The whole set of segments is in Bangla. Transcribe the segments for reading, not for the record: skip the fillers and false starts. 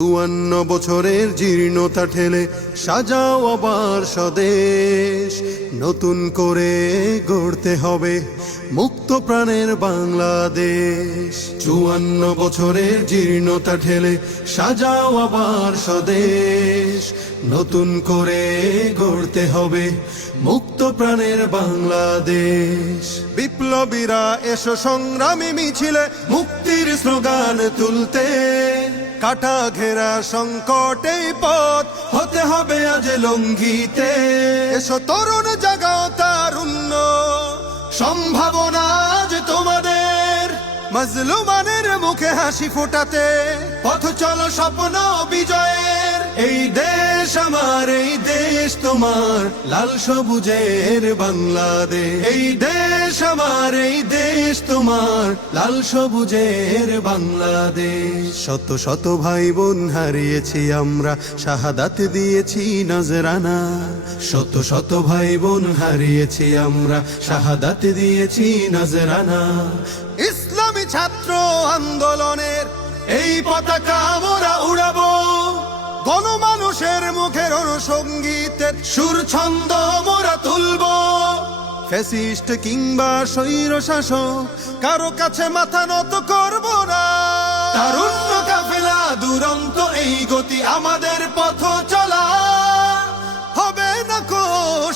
52 বছরের জীর্ণতা ঠেলে সাজাও আবার স্বদেশ, নতুন করে গড়তে হবে মুক্ত প্রাণের বাংলাদেশ। 54 বছরের জীর্ণতা ঠেলে সাজাও আবার স্বদেশ, নতুন করে গড়তে হবে মুক্ত প্রাণের বাংলাদেশ। বিপ্লবীরা এসো সংগ্রামী মিছিলে মুক্তির স্লোগান তুলতে, কাটা ঘেরা সংকটে পথ হতে হবে আজ লঙ্ঘিতে। এসো তরুণ জাগাও তারুণ্য সম্ভাবনা আজ তোমাদের, মাজলুমানের মুখে হাসি ফোটাতে পথ চলো স্বপ্ন বিজয়ের। এই দেশ আমার, এই দেশ তোমার, লাল সবুজের বাংলাদেশ। এই দেশ আমার, এই দেশ তোমার, লাল সবুজের বাংলাদেশ। শত শত ভাই বোন হারিয়েছি আমরা, শাহাদাত দিয়েছি নজরানা। শত শত ভাই বোন হারিয়েছি আমরা, শাহাদাত দিয়েছি নজরানা। ইসলামী ছাত্র আন্দোলনের এই পতাকা আমরা উড়াবো, গণমানুষের মুখের অনুসঙ্গীতের সুর ছন্দ মোরা তুলবো। ফ্যাসিস্ট কিংবা স্বৈর শাসক কারো কাছে মাথা নত করব না। তারুণ্য কাফেলা দুরন্ত এই গতি, আমাদের পথ চলা হবে না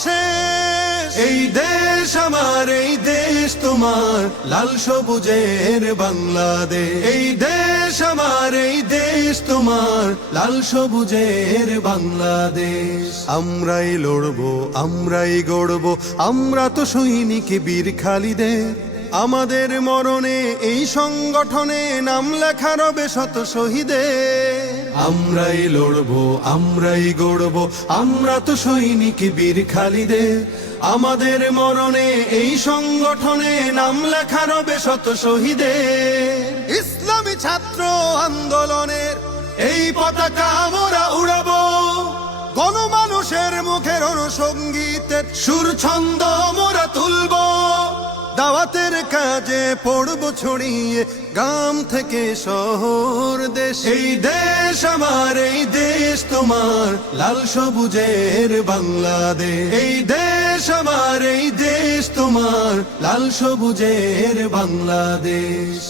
শেষ। এই দেশ আমার, এই দেশ তোমার, লাল সবুজের বাংলাদেশ। এই দেশ আমার, এই দেশ তোমার, লাল সবুজের বাংলাদেশ। আমরাই লড়বো, আমরাই গড়বো, আমরা তো সৈনিক বীর খালিদের। আমাদের মরণে এই সংগঠনে নাম লেখা রবে শত শহীদের। আমরাই লড়বো, আমরাই গড়বো, আমরা তো সৈনিক বীর খালিদের। আমাদের মরণে এই সংগঠনে নাম লেখা রবে শত শহীদের। ইসলামী ছাত্র আন্দোলনের এই পতাকা আমরা উড়াবো, গণমানুষের মুখের অনুসঙ্গীতের সুর ছন্দ মোরা তুলবো। দাওয়াতের কাজে পড়বো ছড়িয়ে গ্রাম থেকে শহর দেশ। এই দেশ আমার, এই দেশ তোমার, লাল সবুজের বাংলাদেশ। এই দেশ আমার, এই দেশ তোমার, লাল সবুজের বাংলাদেশ।